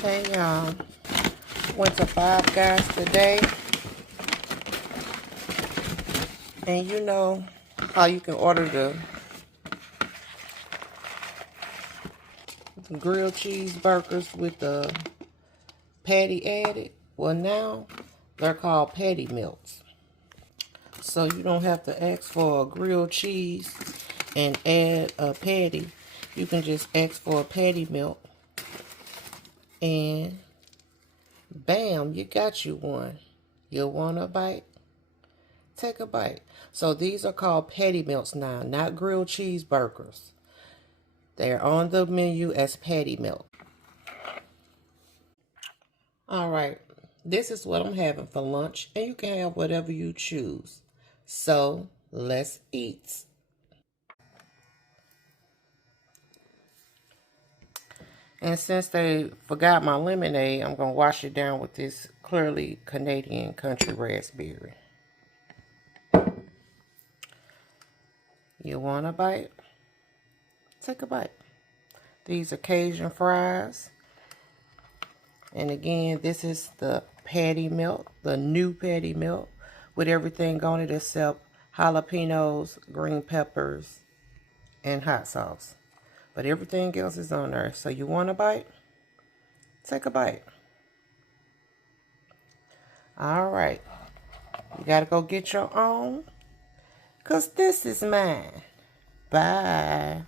Hey y'all, went to Five Guys today, and you know how you can order the grilled cheeseburgers with the patty added? Well, now they're called patty melts. So you don't have to ask for a grilled cheese and add a patty. You can just ask for a patty melt, and bam, you got you one. You want a bite? Take a bite. So these are called patty melts now, not grilled cheeseburgers. They're on the menu as patty melt. All right, this is what I'm having for lunch, and you can have whatever you choose. So let's eat. And since they forgot my lemonade, I'm going to wash it down with this clearly Canadian country raspberry. You want a bite? Take a bite. These are Cajun fries. And again, this is the patty melt, the new patty melt, with everything on it except jalapenos, green peppers, and hot sauce. But everything else is on there. So you want a bite? Take a bite. All right. You got to go get your own, because this is mine. Bye.